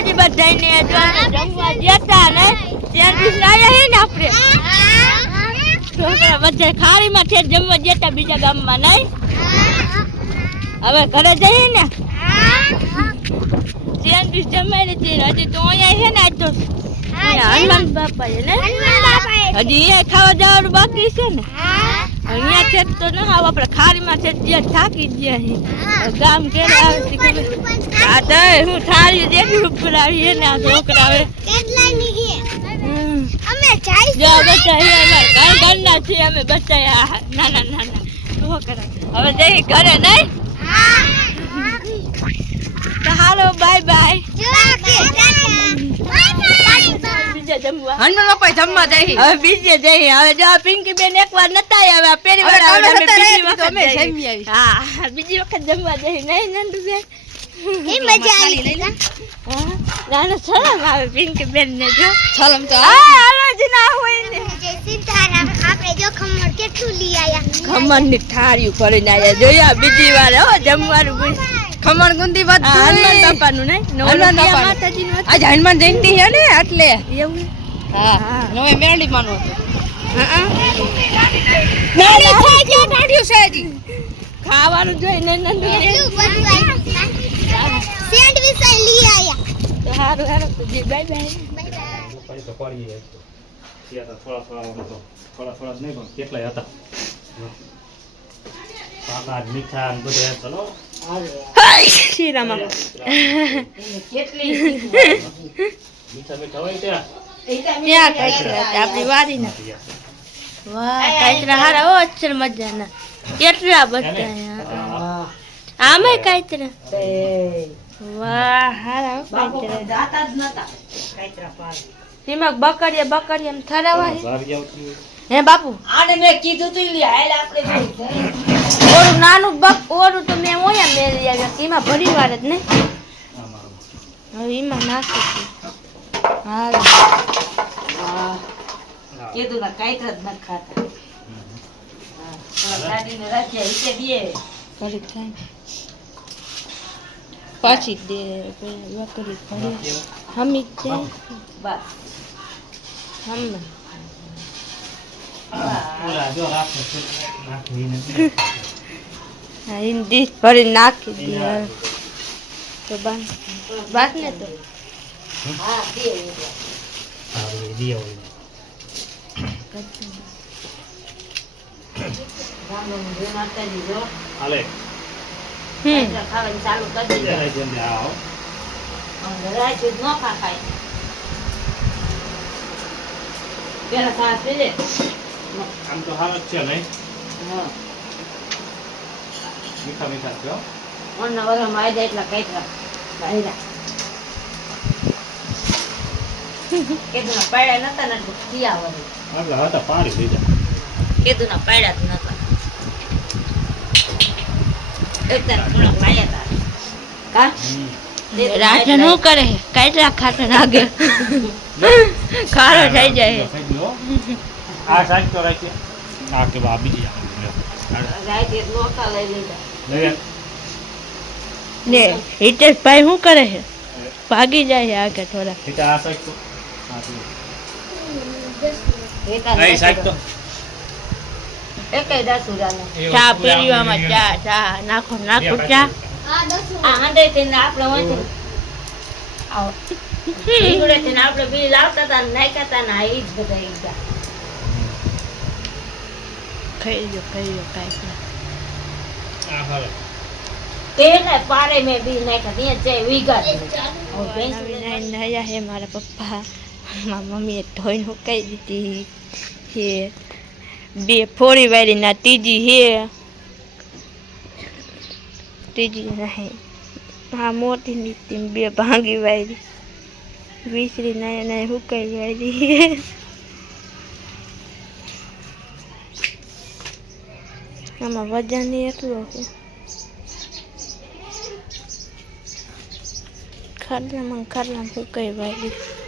આજે બધાને જમવા જતા ને ત્યારથી લાયા હે ને આપણે છોકરા બધા ખાડીમાં છે જમવા જતા બીજા ગામમાં નહીં હવે ઘરે જઈએ ને ત્યારથી જમાઈ નથી હજી તો અહીંયા છે ને આજ તો હનુમાન બાપા છે ને હજી અહીંયા ખાવા જવાનું બાકી છે ને અહીંયા છે તો ના આવ આપણે ખાડીમાં છે જ્યાં થાકી ગયા ગામ કેરે આવે છે આ તો હું થાળી દેખી ઉપર આવીએ ને આ છોકરા હવે અમે જાય જો બચ્ચા હે અમાર કાઈ ગણના છે અમે બચ્ચા નાના નાના છોકરા હવે જઈ ઘરે નહીં તો હાલો બાય બાય હનુમાન બાપા જમવા જાય હવે બીજે જઈ હવે જો પિંકી બેન એકવાર નતા આવ્યા પેલી વાર અમે બીજી વખત અમે જમી આવી હા બીજી વખત જમવા જઈ નહીં નંદુ બેન એ મજા આવી હા નાનો શરમ આવે પિંકી બેન ને જો શરમ તો હાલો જ ના હોય ને જય સીતારામ આપણે જો ખમણ કેટલું લઈ આયા ખમણ ની થાળીઓ ભરીને આયા જોયા બીજી વાર હો જમવાનું ખમણ ગુંદી વાત હનુમાન બાપા નું નહીં હનુમાન બાપા માતાજી નું આજ હનુમાન જયંતિ છે ને એટલે એવું હા નવે મેરડી માનું નાની થાય છે નાડ્યું છે હજી ખાવાનું જોઈને નંદુ સેન્ડવિચ લઈ આયા તો હારું હારું તો જી બાય બાય તો પડી જાય થોડા થોડા નહીં પણ કેટલાય હતા પાકા મીઠા ને બધું ચલો શીરામાં કેટલી મીઠા હોય ત્યાં ક્યાં કાંઈતરા આપણી વારી ના વાહ કાંઈતરા હારા ઓ અક્ષર મજાના કેટલા બધા આમે કાંઈતરા વાહ હારા કાંઈતરા દાતા જ નતા કાઈતરા પાર એમાં બકરીયા એમ થરાવા બહાર જાવતી હે બાપુ આને મે કીધું તું લે હાલ આપણે ઓરું નાનું બક ઓરું તો મેં ઓયા મેરી આવ્યા એમાં ભરી વાર જ ને હવે એમાં નાખી હા કીધું ના કાઈતરા જ ન ખાતા હા ગાડીને રાખ્યા ઈકે દે ભરી થાય પાછી દે બકરી ભરી હમી જાય બસ હમ ઓલા જો રાખો નાખી નથી હા હિન્દી ભરી નાખી દે તો બાત ને તો હા દે હા એ દિયો રામનું જે માતાજી જો હાલે ખાવાનું ચાલુ કરી દીધું જરા જલ્દી આવો રાત ન ખાય પેલા સાસ પી લે આમ તો હાલ જ છે નહીં હા મીઠા મીઠા છો ઓના વરમાં આવી જાય એટલા કાઈતરા બાયરા કેદુના પાડ્યા નતા ને થયા વળી એટલે હતા પાડી દીધા કેદુના પાડ્યા જ નતા એકદમ થોડા પાડ્યા હતા કા રાજા નું કરે કાંઈતરા ખાતે નાગે ખારો થઈ જાય આ સાઈડ તો રાખીએ આ કે બા બીજી રાત એક નોકા લઈ લીધા લઈ ને હિતેશ ભાઈ શું કરે છે ભાગી જાય છે આગળ થોડા ઠીક આ સાઈડ તો એકા સાઈડ તો એકાઈ દાસુરાનો ચા પીવામાં ચા નાખો ચા આ હંડે થઈને આપણે હોય આવો ઈગડે થઈને આપણે બી લાવતા હતા ને નાખ્યા હતા ને આ ઈ જ બધા ઈ ગયા ખાઈ લો કાંઈતરા આ હાલે તેને પારે મેં બી નાખ્યા ત્યાં જાય વીઘા નયા હે મારા પપ્પા મારા મમ્મીએ ધોઈને હુકાઈ દીધી છે બે ફોડી વાળી ના ત્રીજી હે ત્રીજી નહીં હા મોટી નીતિ બે ભાંગી વાળી વીસરી નયા હુકાઈ વાળી આમાં વજન એટલો છે ખાટલામાં હુકાઈ વાળી